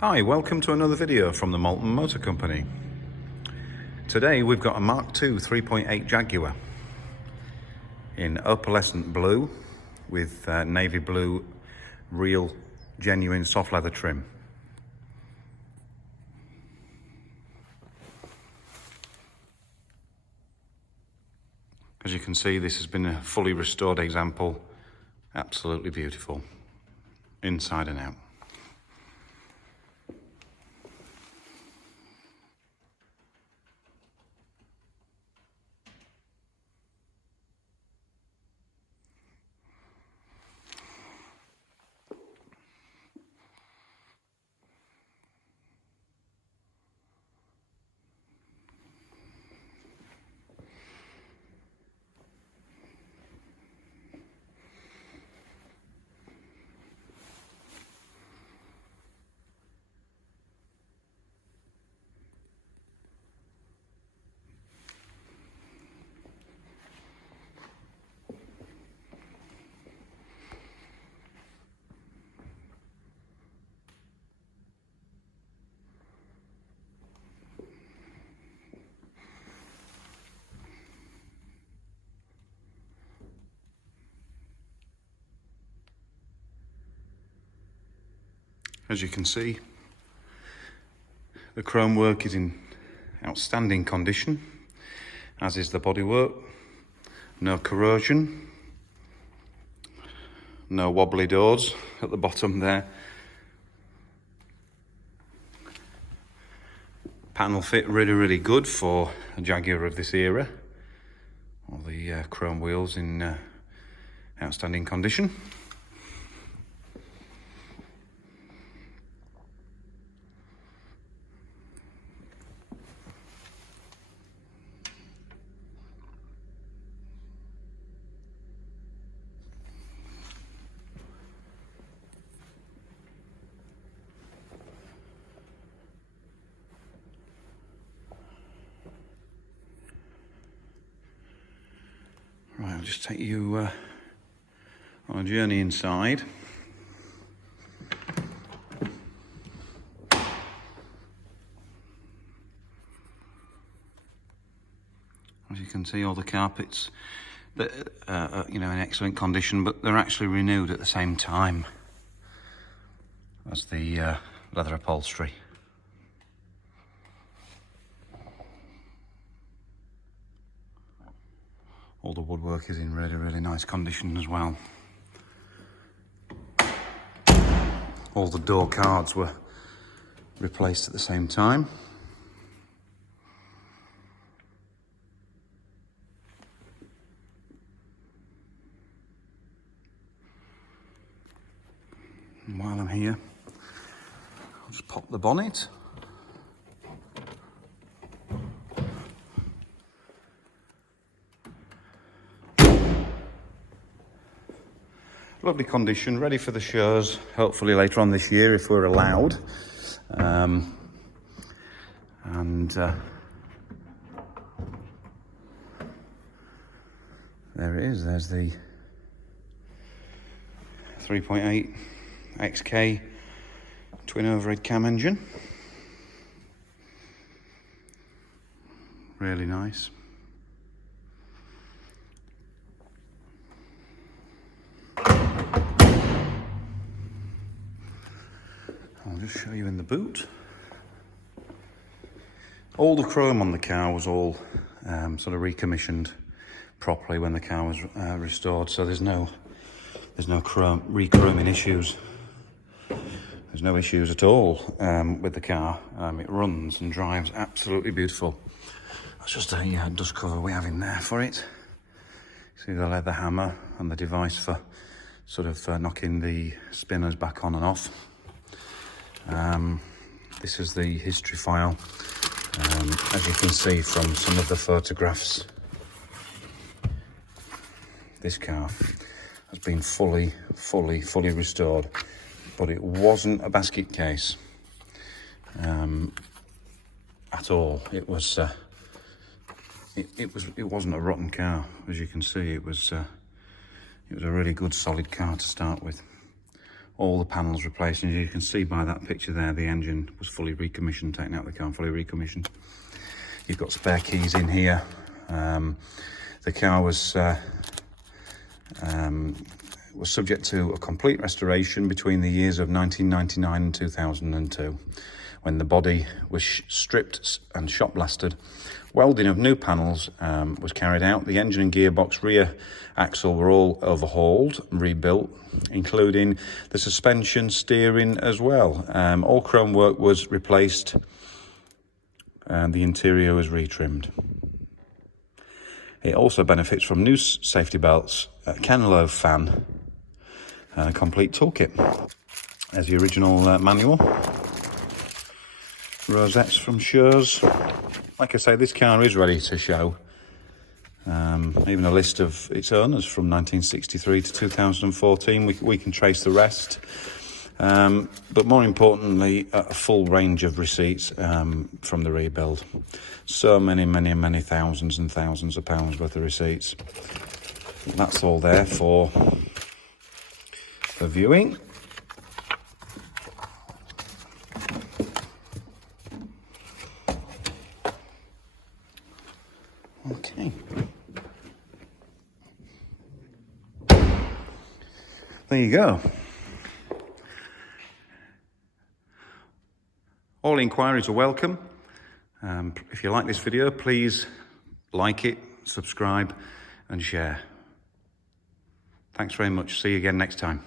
Hi, welcome to another video from the Malton Motor Company. Today we've got a MK2 3.8 Jaguar in opalescent blue with navy blue real genuine soft leather trim. As you can see, this has been a fully restored example. Absolutely beautiful, inside and out. As you can see, the chrome work is in outstanding condition, as is the bodywork. No corrosion, no wobbly doors at the bottom there. Panel fit really good for a Jaguar of this era. All the chrome wheels in outstanding condition. Right, I'll just take you on a journey inside. As you can see, all the carpets that are, in excellent condition, but they're actually renewed at the same time as the leather upholstery. All the woodwork is in really nice condition as well. All the door cards were replaced at the same time. And while I'm here, I'll just pop the bonnet. Lovely condition, ready for the shows, hopefully later on this year if we're allowed. There it is, there's the 3.8 XK twin overhead cam engine. Really nice. I'll just show you in the boot. All the chrome on the car was all sort of recommissioned properly when the car was restored, so there's no re-chroming issues. There's no issues at all with the car. It runs and drives absolutely beautiful. That's just a dust cover we have in there for it. See the leather hammer and the device for sort of knocking the spinners back on and off. This is the history file. As you can see from some of the photographs, this car has been fully restored, but it wasn't a basket case at all. It was it wasn't a rotten car. As you can see, it was a really good solid car to start with. all the panels replaced. And you can see by that picture there, the engine was fully recommissioned, taken out of the car, fully recommissioned. You've got spare keys in here. The car was subject to a complete restoration between the years of 1999 and 2002, when the body was stripped and shot blasted. Welding of new panels was carried out. The engine and gearbox rear axle were all overhauled, rebuilt, including the suspension, steering as well. All chrome work was replaced and the interior was retrimmed. It also benefits from new safety belts, a Kenlow fan, and a complete toolkit. There's the original manual. Rosettes from Schurz. Like I say, this car is ready to show. Even a list of its owners from 1963 to 2014. We can trace the rest. But more importantly, a full range of receipts from the rebuild. So many thousands and thousands of pounds worth of receipts. That's all there for viewing. Okay. There you go. All inquiries are welcome. If you like this video, please like it, subscribe and share. Thanks very much. See you again next time.